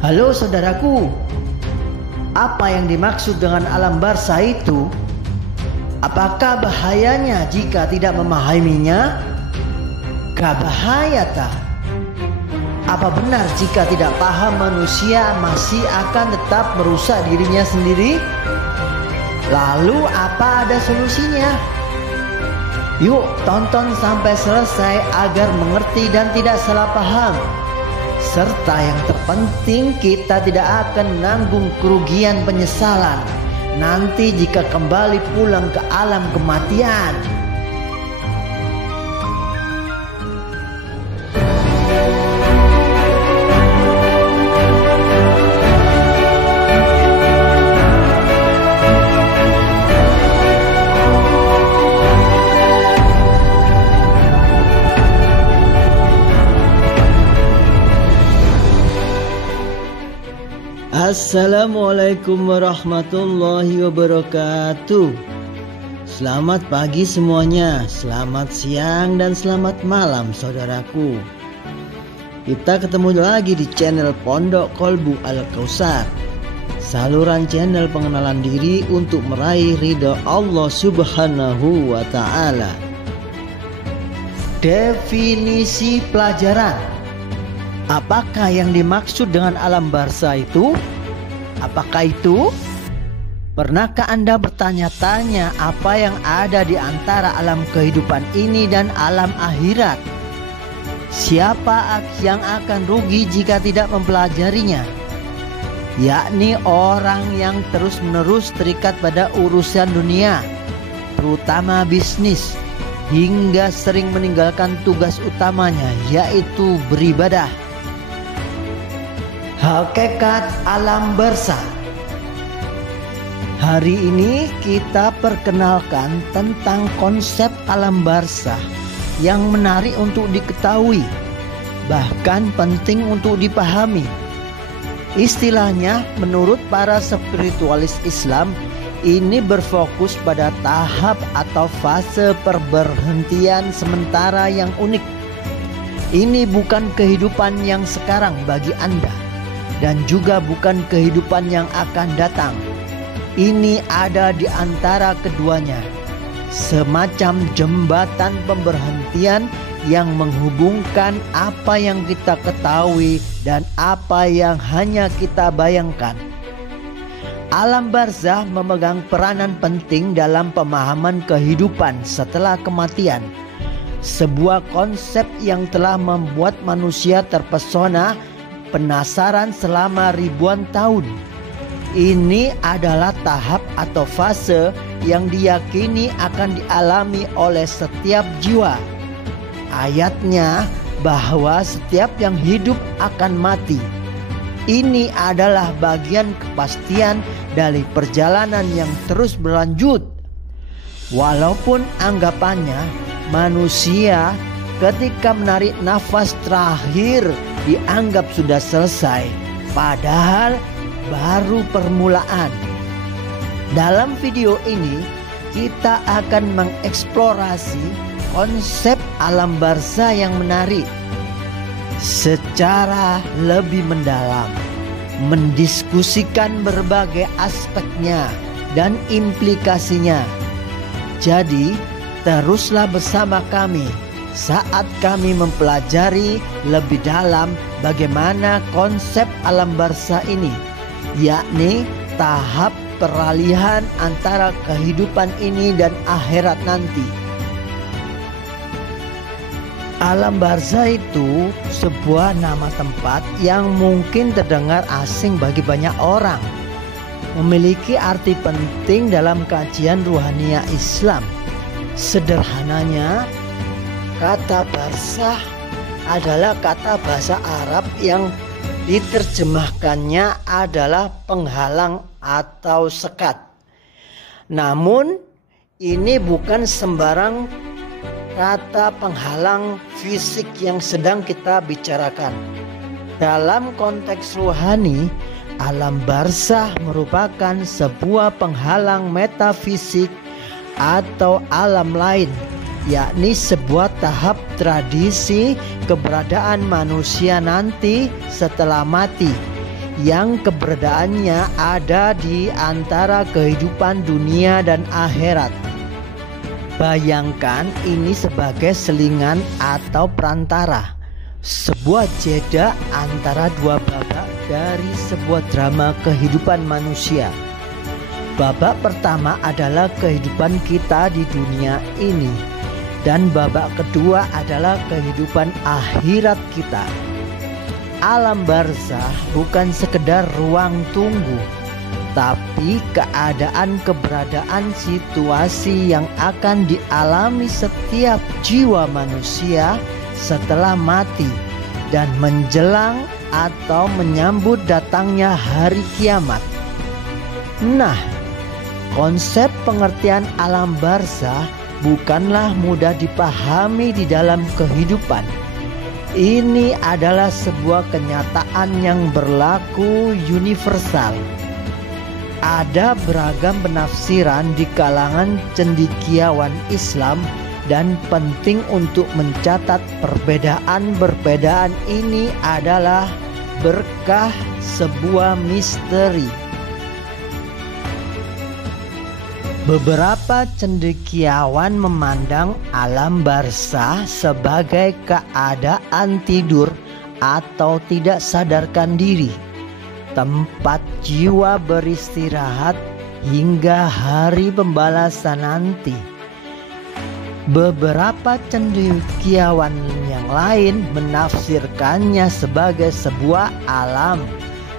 Halo saudaraku, apa yang dimaksud dengan alam barzah itu? Apakah bahayanya jika tidak memahaminya? Gak bahaya tak? Apa benar jika tidak paham manusia masih akan tetap merusak dirinya sendiri? Lalu apa ada solusinya? Yuk tonton sampai selesai agar mengerti dan tidak salah paham. Serta yang terpenting, kita tidak akan menanggung kerugian penyesalan nanti jika kembali pulang ke alam kematian. Assalamualaikum warahmatullahi wabarakatuh. Selamat pagi semuanya, selamat siang dan selamat malam saudaraku. Kita ketemu lagi di channel Pondok Kolbu Al-Kausar, saluran channel pengenalan diri untuk meraih ridha Allah Subhanahu wa ta'ala. Definisi pelajaran. Apakah yang dimaksud dengan alam barzah itu? Apakah itu? Pernahkah Anda bertanya-tanya apa yang ada di antara alam kehidupan ini dan alam akhirat? Siapa yang akan rugi jika tidak mempelajarinya? Yakni orang yang terus-menerus terikat pada urusan dunia, terutama bisnis, hingga sering meninggalkan tugas utamanya, yaitu beribadah. Hakikat alam barzah. Hari ini kita perkenalkan tentang konsep alam barzah yang menarik untuk diketahui, bahkan penting untuk dipahami. Istilahnya, menurut para spiritualis Islam, ini berfokus pada tahap atau fase perberhentian sementara yang unik. Ini bukan kehidupan yang sekarang bagi Anda, dan juga bukan kehidupan yang akan datang. Ini ada di antara keduanya, semacam jembatan pemberhentian yang menghubungkan apa yang kita ketahui dan apa yang hanya kita bayangkan. Alam barzah memegang peranan penting dalam pemahaman kehidupan setelah kematian, sebuah konsep yang telah membuat manusia terpesona, penasaran selama ribuan tahun. Ini adalah tahap atau fase yang diyakini akan dialami oleh setiap jiwa. Ayatnya bahwa setiap yang hidup akan mati. Ini adalah bagian kepastian dari perjalanan yang terus berlanjut. Walaupun anggapannya manusia ketika menarik nafas terakhir dianggap sudah selesai, padahal baru permulaan. Dalam video ini kita akan mengeksplorasi konsep alam barzah yang menarik secara lebih mendalam, mendiskusikan berbagai aspeknya dan implikasinya. Jadi teruslah bersama kami saat kami mempelajari lebih dalam bagaimana konsep alam barzah ini, yakni tahap peralihan antara kehidupan ini dan akhirat nanti. Alam barzah itu sebuah nama tempat yang mungkin terdengar asing bagi banyak orang, memiliki arti penting dalam kajian ruhaniah Islam. Sederhananya, kata barzah adalah kata bahasa Arab yang diterjemahkannya adalah penghalang atau sekat. Namun ini bukan sembarang kata penghalang fisik yang sedang kita bicarakan. Dalam konteks rohani, alam barzah merupakan sebuah penghalang metafisik atau alam lain, yakni sebuah tahap tradisi keberadaan manusia nanti setelah mati, yang keberadaannya ada di antara kehidupan dunia dan akhirat. Bayangkan ini sebagai selingan atau perantara, sebuah jeda antara dua babak dari sebuah drama kehidupan manusia. Babak pertama adalah kehidupan kita di dunia ini, dan babak kedua adalah kehidupan akhirat kita. Alam barzah bukan sekedar ruang tunggu, tapi keberadaan situasi yang akan dialami setiap jiwa manusia setelah mati dan menjelang atau menyambut datangnya hari kiamat. Nah, konsep pengertian alam barzah bukanlah mudah dipahami di dalam kehidupan. Ini adalah sebuah kenyataan yang berlaku universal. Ada beragam penafsiran di kalangan cendekiawan Islam, dan penting untuk mencatat perbedaan-perbedaan ini adalah berkah sebuah misteri. Beberapa cendekiawan memandang alam barzah sebagai keadaan tidur atau tidak sadarkan diri, tempat jiwa beristirahat hingga hari pembalasan nanti. Beberapa cendekiawan yang lain menafsirkannya sebagai sebuah alam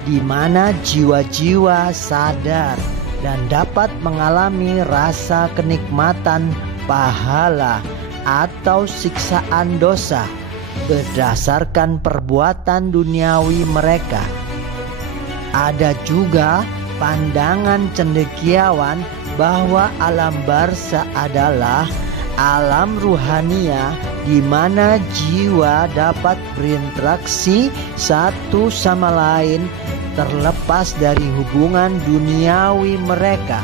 di mana jiwa-jiwa sadar dan dapat mengalami rasa kenikmatan pahala atau siksaan dosa berdasarkan perbuatan duniawi mereka. Ada juga pandangan cendekiawan bahwa alam barzah adalah alam ruhania di mana jiwa dapat berinteraksi satu sama lain terlepas dari hubungan duniawi mereka.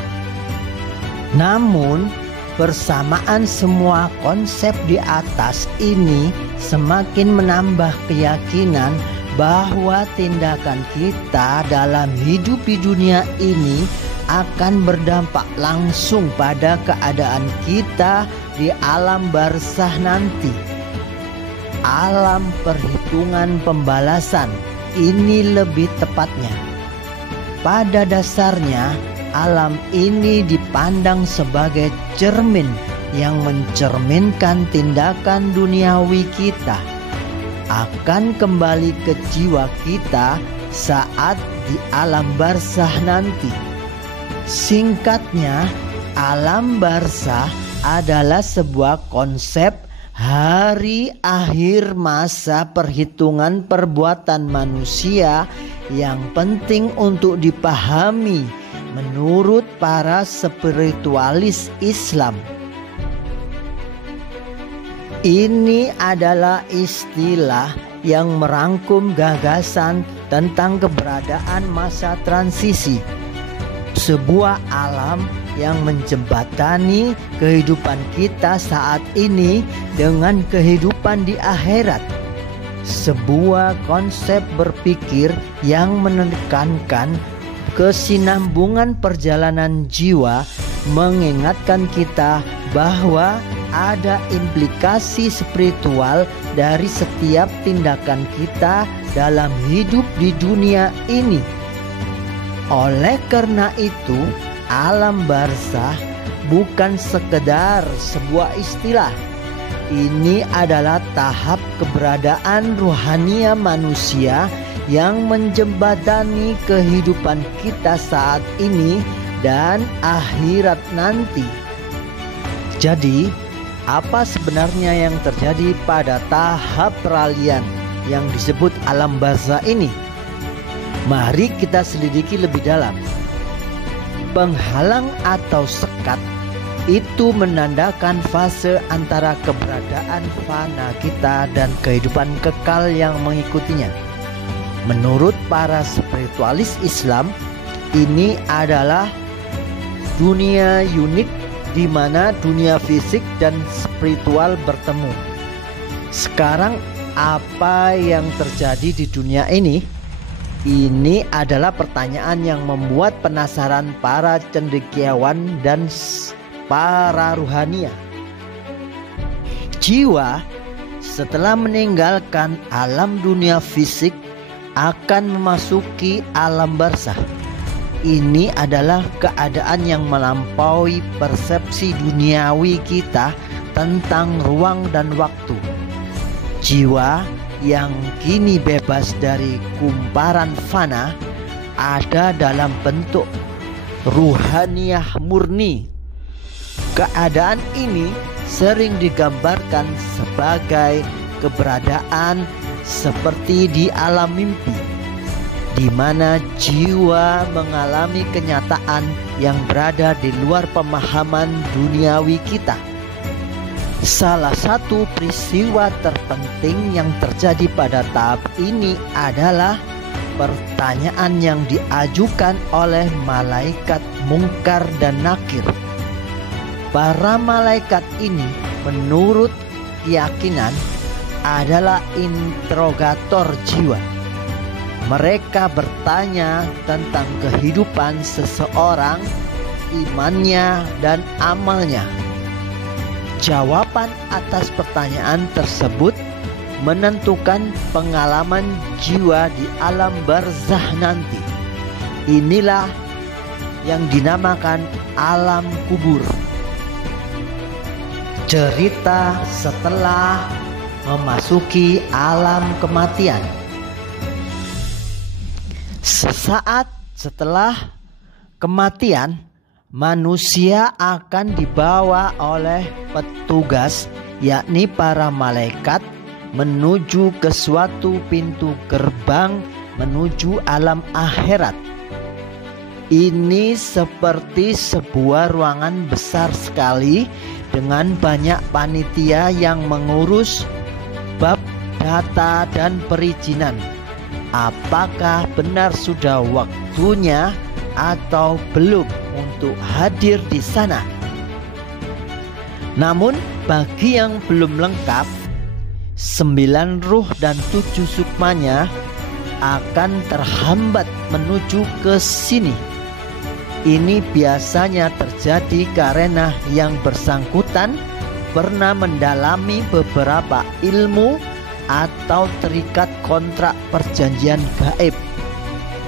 Namun, bersamaan semua konsep di atas ini semakin menambah keyakinan bahwa tindakan kita dalam hidup di dunia ini akan berdampak langsung pada keadaan kita di alam barzah nanti. Alam perhitungan pembalasan, ini lebih tepatnya. Pada dasarnya, alam ini dipandang sebagai cermin yang mencerminkan tindakan duniawi kita akan kembali ke jiwa kita saat di alam barzah nanti. Singkatnya, alam barzah adalah sebuah konsep hari akhir masa perhitungan perbuatan manusia yang penting untuk dipahami menurut para spiritualis Islam. Ini adalah istilah yang merangkum gagasan tentang keberadaan masa transisi, sebuah alam yang menjembatani kehidupan kita saat ini dengan kehidupan di akhirat. Sebuah konsep berpikir yang menekankan kesinambungan perjalanan jiwa, mengingatkan kita bahwa ada implikasi spiritual dari setiap tindakan kita dalam hidup di dunia ini. Oleh karena itu, alam barzah bukan sekedar sebuah istilah. Ini adalah tahap keberadaan ruhania manusia yang menjembatani kehidupan kita saat ini dan akhirat nanti. Jadi, apa sebenarnya yang terjadi pada tahap peralihan yang disebut alam barzah ini? Mari kita selidiki lebih dalam. Penghalang atau sekat itu menandakan fase antara keberadaan fana kita dan kehidupan kekal yang mengikutinya. Menurut para spiritualis Islam, ini adalah dunia unik di mana dunia fisik dan spiritual bertemu. Sekarang apa yang terjadi di dunia ini? Ini adalah pertanyaan yang membuat penasaran para cendekiawan dan para ruhania. Jiwa setelah meninggalkan alam dunia fisik akan memasuki alam barzah. Ini adalah keadaan yang melampaui persepsi duniawi kita tentang ruang dan waktu. Jiwa yang kini bebas dari kumparan fana ada dalam bentuk ruhaniyah murni. Keadaan ini sering digambarkan sebagai keberadaan seperti di alam mimpi, di mana jiwa mengalami kenyataan yang berada di luar pemahaman duniawi kita. Salah satu peristiwa terpenting yang terjadi pada tahap ini adalah pertanyaan yang diajukan oleh malaikat Mungkar dan Nakir. Para malaikat ini menurut keyakinan adalah interrogator jiwa. Mereka bertanya tentang kehidupan seseorang, imannya dan amalnya. Jawaban atas pertanyaan tersebut menentukan pengalaman jiwa di alam barzah nanti. Inilah yang dinamakan alam kubur. Cerita setelah memasuki alam kematian. Sesaat setelah kematian, manusia akan dibawa oleh petugas, yakni para malaikat, menuju ke suatu pintu gerbang menuju alam akhirat. Ini seperti sebuah ruangan besar sekali dengan banyak panitia yang mengurus bab data dan perizinan. Apakah benar sudah waktunya atau belum untuk hadir di sana? Namun bagi yang belum lengkap, 9 ruh dan 7 sukmanya akan terhambat menuju ke sini. Ini biasanya terjadi karena yang bersangkutan pernah mendalami beberapa ilmu atau terikat kontrak perjanjian gaib,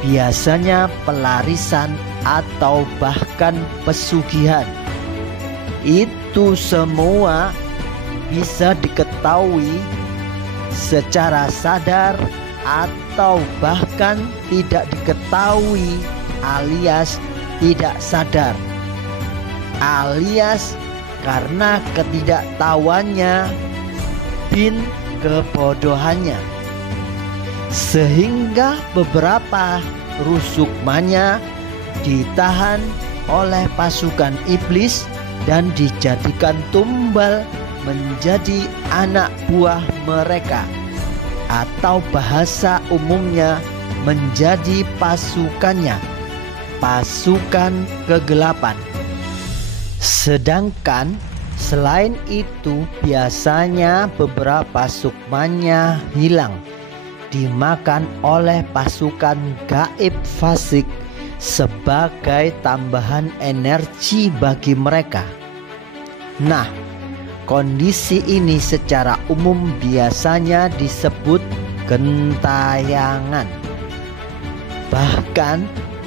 biasanya pelarisan atau bahkan pesugihan. Itu semua bisa diketahui secara sadar atau bahkan tidak diketahui alias tidak sadar, alias karena ketidaktahuannya bin kebodohannya, sehingga beberapa rusukmanya ditahan oleh pasukan iblis dan dijadikan tumbal menjadi anak buah mereka, atau bahasa umumnya menjadi pasukannya, pasukan kegelapan. Sedangkan selain itu biasanya beberapa sukmanya hilang, dimakan oleh pasukan gaib fasik sebagai tambahan energi bagi mereka. Nah, kondisi ini secara umum biasanya disebut gentayangan. Bahkan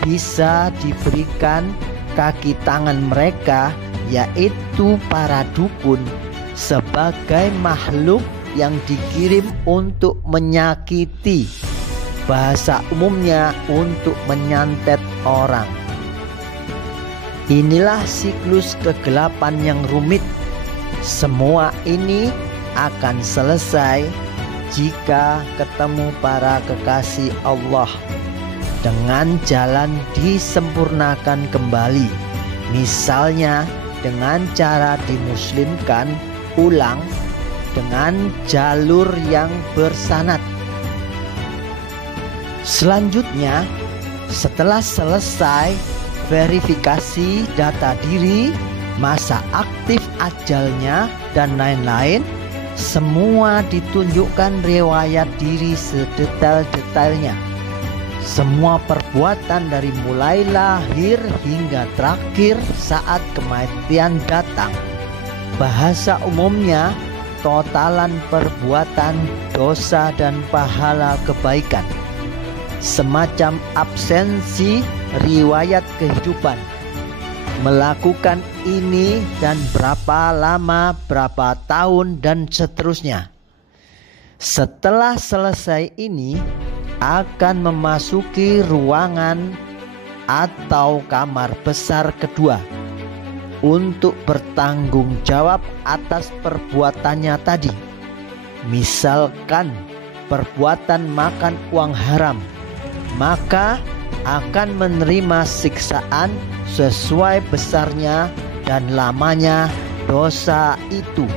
bisa diberikan kaki tangan mereka, yaitu para dukun, sebagai makhluk yang dikirim untuk menyakiti, bahasa umumnya untuk menyantet orang. Inilah siklus kegelapan yang rumit. Semua ini akan selesai jika ketemu para kekasih Allah dengan jalan disempurnakan kembali, misalnya dengan cara dimuslimkan ulang dengan jalur yang bersanad. Selanjutnya, setelah selesai verifikasi data diri, masa aktif ajalnya dan lain-lain, semua ditunjukkan riwayat diri sedetail-detailnya. Semua perbuatan dari mulai lahir hingga terakhir saat kematian datang. Bahasa umumnya totalan perbuatan dosa dan pahala kebaikan. Semacam absensi riwayat kehidupan. Melakukan ini dan berapa lama, berapa tahun, dan seterusnya. Setelah selesai ini, akan memasuki ruangan atau kamar besar kedua untuk bertanggung jawab atas perbuatannya tadi. Misalkan perbuatan makan uang haram, maka akan menerima siksaan sesuai besarnya dan lamanya dosa itu.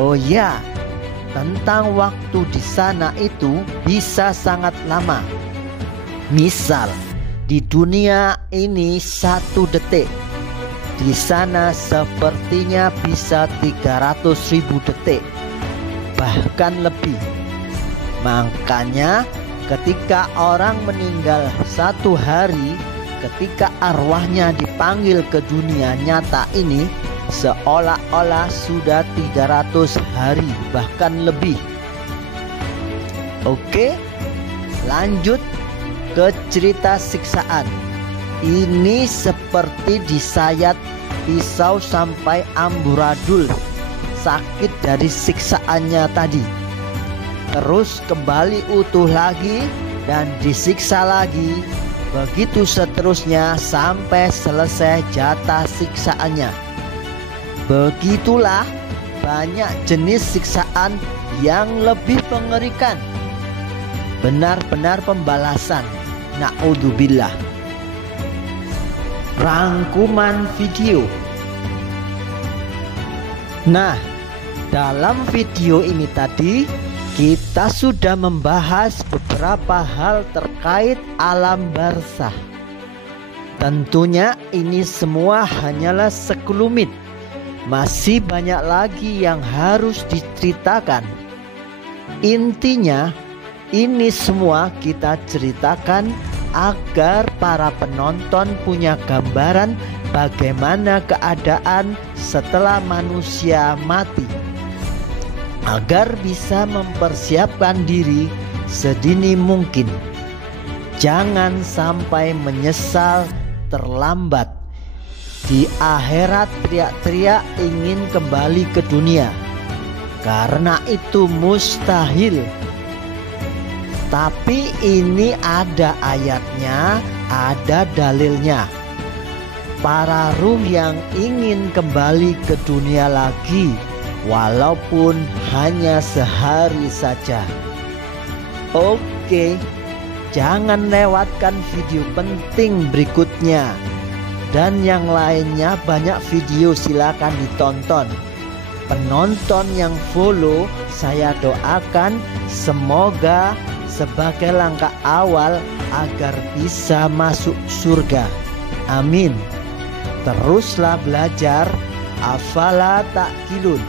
Oh ya, tentang waktu di sana itu bisa sangat lama. Misal di dunia ini 1 detik, di sana sepertinya bisa 300.000 detik, bahkan lebih. Makanya ketika orang meninggal 1 hari, ketika arwahnya dipanggil ke dunia nyata ini, seolah-olah sudah 300 hari bahkan lebih. Oke, lanjut ke cerita siksaan. Ini seperti disayat pisau sampai amburadul, sakit dari siksaannya tadi. Terus kembali utuh lagi dan disiksa lagi. Begitu seterusnya sampai selesai jatah siksaannya. Begitulah banyak jenis siksaan yang lebih mengerikan. Benar-benar pembalasan. Na'udzubillah. Rangkuman video. Nah, dalam video ini tadi kita sudah membahas beberapa hal terkait alam barzakh. Tentunya ini semua hanyalah sekelumit. Masih banyak lagi yang harus diceritakan. Intinya, ini semua kita ceritakan agar para penonton punya gambaran bagaimana keadaan setelah manusia mati, agar bisa mempersiapkan diri sedini mungkin. Jangan sampai menyesal terlambat. Di akhirat teriak-teriak ingin kembali ke dunia, karena itu mustahil. Tapi ini ada ayatnya, ada dalilnya. Para ruh yang ingin kembali ke dunia lagi, walaupun hanya sehari saja. Oke, jangan lewatkan video penting berikutnya. Dan yang lainnya banyak video, silakan ditonton. Penonton yang follow, saya doakan semoga sebagai langkah awal agar bisa masuk surga. Amin. Teruslah belajar, afala ta'qilun.